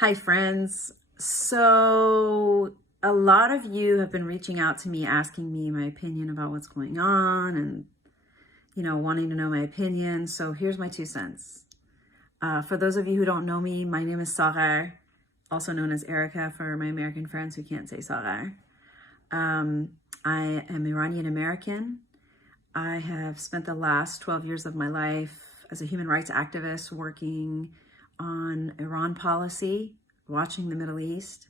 Hi, friends. So, a lot of you have been reaching out to me asking me my opinion about what's going on and, wanting to know my opinion. So, here's my 2 cents. For those of you who don't know me, my name is Sagar, also known as Erica for my American friends who can't say Sagar. I am Iranian American. I have spent the last 12 years of my life as a human rights activist working on Iran policy, watching the Middle East.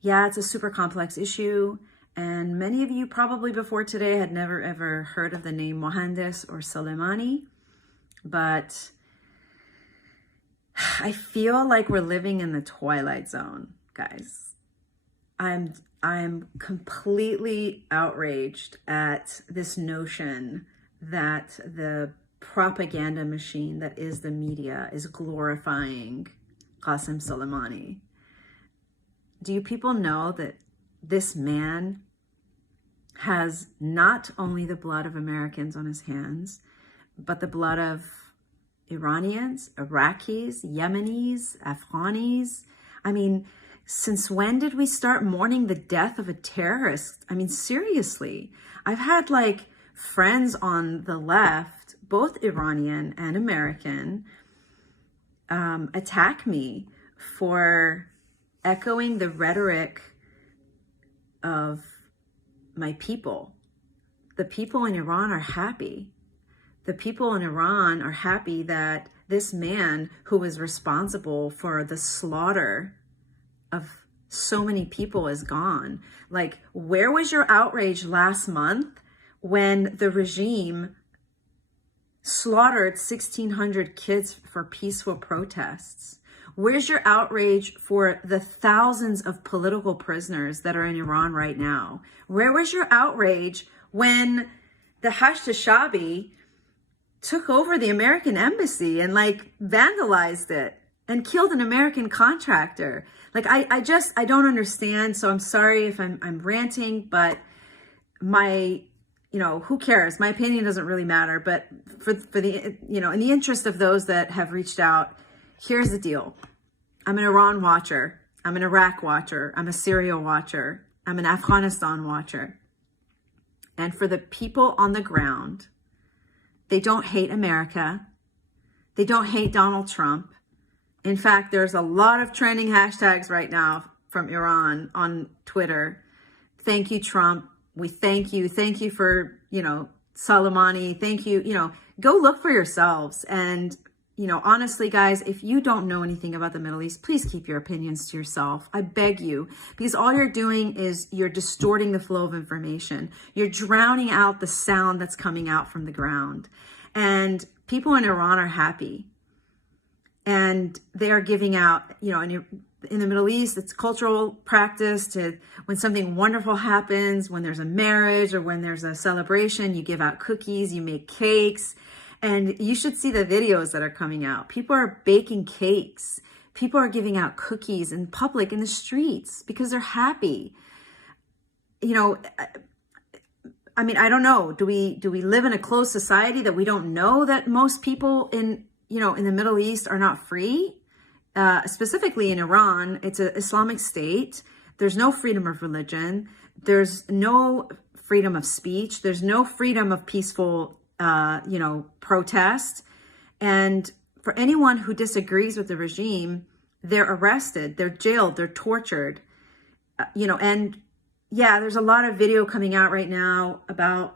Yeah, it's a super complex issue, and many of you probably before today had never ever heard of the name Mohandes or Soleimani, but I feel like we're living in the twilight zone, guys. I'm completely outraged at this notion that the propaganda machine that is the media is glorifying Qasem Soleimani. Do you people know that this man has not only the blood of Americans on his hands, but the blood of Iranians, Iraqis, Yemenis, Afghanis? I mean, since when did we start mourning the death of a terrorist? I mean, seriously, I've had friends on the left, both Iranian and American, attack me for echoing the rhetoric of my people. The people in Iran are happy. The people in Iran are happy that this man who was responsible for the slaughter of so many people is gone. Where was your outrage last month when the regime slaughtered 1,600 kids for peaceful protests? Where's your outrage for the thousands of political prisoners that are in Iran right now? Where was your outrage when the Hashd-e-Shaabi took over the American embassy and vandalized it and killed an American contractor? I don't understand. So I'm sorry if I'm ranting, but who cares? My opinion doesn't really matter. But for the, in the interest of those that have reached out, here's the deal. I'm an Iran watcher. I'm an Iraq watcher. I'm a Syria watcher. I'm an Afghanistan watcher. And for the people on the ground, they don't hate America. They don't hate Donald Trump. In fact, there's a lot of trending hashtags right now from Iran on Twitter. Thank you, Trump. We thank you. Thank you for, Soleimani. Thank you. Go look for yourselves. And, honestly, guys, if you don't know anything about the Middle East, please keep your opinions to yourself. I beg you, because all you're doing is you're distorting the flow of information. You're drowning out the sound that's coming out from the ground. And people in Iran are happy. And they are giving out, in the Middle East, it's cultural practice to, when something wonderful happens, when there's a marriage or when there's a celebration, you give out cookies, you make cakes. And you should see the videos that are coming out. People are baking cakes. People are giving out cookies in public, in the streets, because they're happy. I don't know. Do we live in a closed society that we don't know that most people in the Middle East are not free? Specifically in Iran, it's an Islamic state. There's no freedom of religion. There's no freedom of speech. There's no freedom of peaceful, protest. And for anyone who disagrees with the regime, they're arrested, they're jailed, they're tortured, and yeah, there's a lot of video coming out right now about,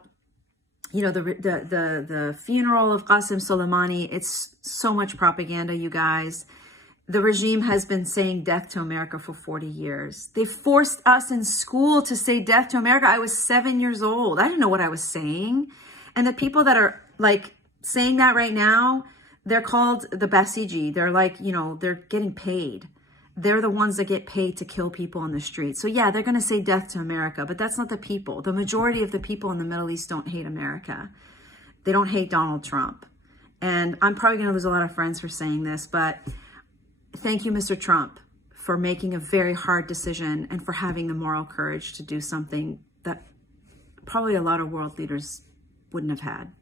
the funeral of Qasem Soleimani. It's so much propaganda, you guys. The regime has been saying death to America for 40 years. They forced us in school to say death to America. I was 7 years old. I didn't know what I was saying. And the people that are saying that right now, they're called the Basiji. They're they're getting paid. They're the ones that get paid to kill people on the street. So yeah, they're going to say death to America, but that's not the people. The majority of the people in the Middle East don't hate America. They don't hate Donald Trump. And I'm probably going to lose a lot of friends for saying this, but thank you, Mr. Trump, for making a very hard decision and for having the moral courage to do something that probably a lot of world leaders wouldn't have had.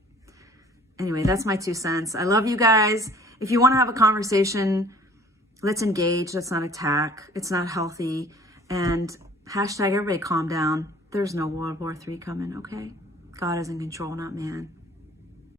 Anyway, that's my 2 cents. I love you guys. If you want to have a conversation, Let's engage. Let's not attack. It's not healthy. And hashtag everybody calm down. There's no World War III coming, okay? God is in control, not man.